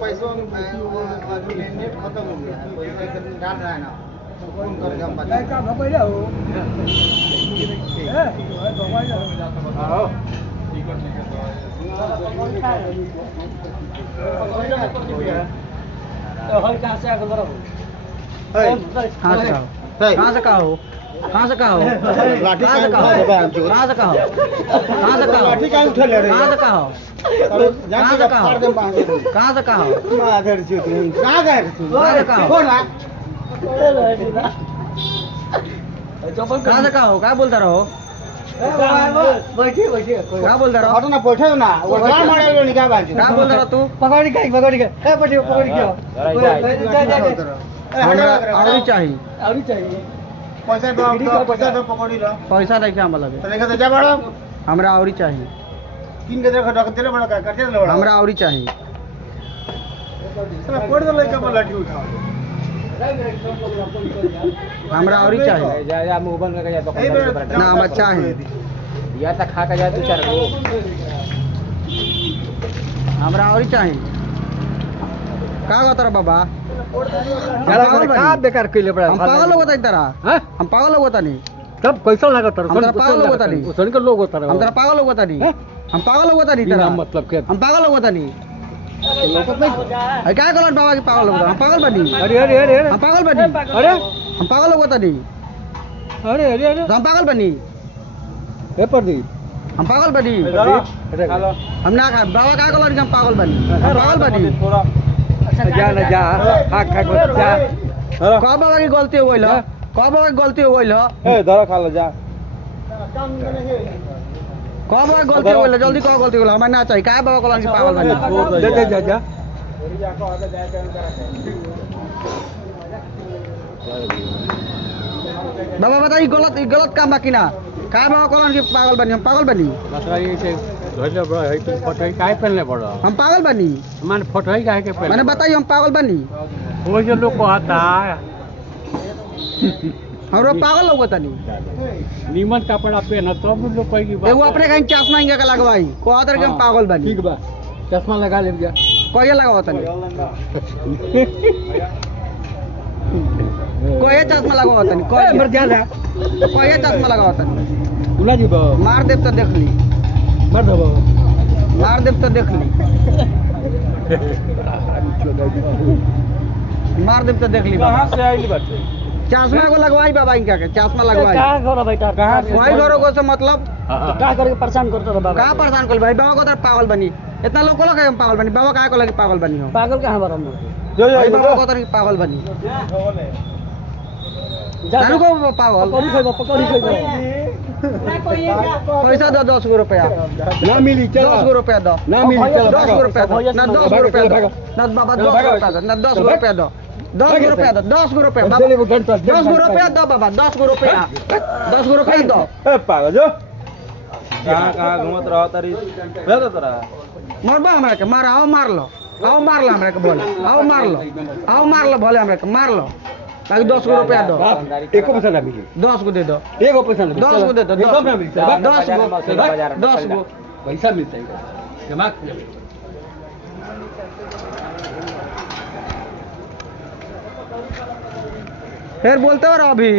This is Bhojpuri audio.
पैसों नेट खत्म हो गया कोई डाल रहा है ना फोन करके हम बता कहाँ से कहाँ हो कहाँ से कहाँ हो लाठी कहाँ से कहाँ हो कहाँ से कहाँ हो कहाँ से कहाँ हो लाठी कहाँ उठा ले रहे कहाँ से कहाँ हो कहाँ से कहाँ हो कहाँ से कहाँ हो कहाँ गए थे कहाँ गए कहाँ से कहाँ हो कौन है कहाँ से कहाँ हो क्या बोलता रहो बैठिए बैठिए क्या बोलता रहो हटो ना बैठो ना वो गाड़ मारे लो निकाह बांध क्या बोलता रहो तू पकड़ी का ए बैठिए पकड़ी क्यों हमरा आवड़ी चाहिए पैसा दो पकड़ी लो पैसा नहीं क्या मतलब तो लेके तो जा बड़ो हमरा आवड़ी चाहिए तीन के देखो डॉक्टर तेरे बड़ा करते ले बड़ा हमरा आवड़ी चाहिए साला फोड़ दो लड़का पर लाठी उठाओ हमरा आवड़ी चाहिए जा मुंह बंद करके जा तो ना हमरा चाहिए या तक खा के जा तू चार गो हमरा आवड़ी चाहिए का कहता रहा बाबा का बेकार कइले बड़ा हम पागल होता इधरा हैं हम पागल होता नहीं तब कैसा लगा तर हम तेरा पागल होता नहीं उसन के लोग होता हम तेरा पागल होता नहीं हम पागल होता नहीं तेरा मतलब के हम पागल होता नहीं क्या कलर बाबा की पागल होता हम पागल बनी अरे अरे अरे हम पागल बनी अरे हम पागल होता नहीं अरे अरे अरे हम पागल बनी ए प्रदीप हम पागल बनी अरे खा लो हम ना खा बाबा क्या कलर हम पागल बनी हम पागल बनी जा ना जा खा खा को जा कब बाबा की गलती हो गई कब बाबा की गलती हो गई ए धरा खा लो जा कब बाबा की गलती हो गई जल्दी कब गलती हो गई हमें ना चाहिए क्या बाबा कलर की पागल बनी जा जा जा जा बाबा बताइए गलत काम बाकी ना क्या बाबा कलर की पागल बनी हम पागल बनी मसला ये से धोले बड़ा है तो फोटो काहे पहनले बड़ा हम पागल बनी मान फोटो ही काहे के पहनले मैंने बताइए हम पागल बनी वो जो लोग को आता हमरा पागल लोग तनी नीमन कपड़ा पहना तब लोग कहे कि एगो अपने कहीं चश्मा इंगे का लगवाई कहत रहे कि हम पागल बनी ठीक बा चश्मा लगा ले जा कहिए लगाओ तनी कहिए चश्मा लगाओ तनी कहिए मर जा ना कहिए चश्मा लगाओ तनी उला जी बा मार देव तो देख ली मर दो मार देव तो देख ली मार देव तो देख ली कहां से आइली बाटे चश्मा को लगवाई बाबा इनका के चश्मा लगवाई क्या करो बेटा कहां वही घरों को से मतलब तो क्या करके परेशान करते रहो बाबा का परेशान कर भाई बाबा को तो पागल बनी इतना लोग को लगे हम पागल बनी बाबा का को लगे पागल बनी हो पागल कहाँ बार हम जो भाई बाबा को तो पागल बनी जानू को पागल पकड़ी खेबो पैसा दो 10 गो रुपया ना मिली चल 10 गो रुपया दो ना मिली चल 10 गो रुपया दो ना 10 गो रुपया दो ना बाबा 10 गो रुपया दो ना 10 गो रुपया दो 10 गो रुपया दो 10 गो रुपया बाबा 10 गो रुपया दो बाबा 10 गो रुपया 10 गो रुपया दो ए पागल जो कहां घूमत रहो तारी भेद तोरा मरबा हमरा के मार आओ मार लो हमरा के बोल आओ मार लो भले हमरा के मार लो ताकि 10 गो रुपया दो एको पैसा ना मिली 10 गो दे दो एगो पैसा ना 10 गो दे दो 10 ना मिलता 10 गो पैसा मिलता है जमा फिर बोलते हो अभी